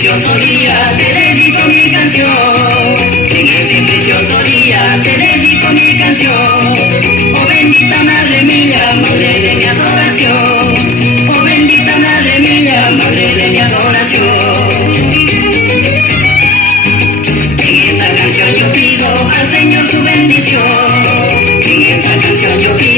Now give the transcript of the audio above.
precioso día te dedico mi canción. En este precioso día te dedico mi canción. Oh bendita madre mía, madre de mi adoración. Oh bendita madre mía, madre de mi adoración. En esta canción yo pido al Señor su bendición. En esta canción yo pido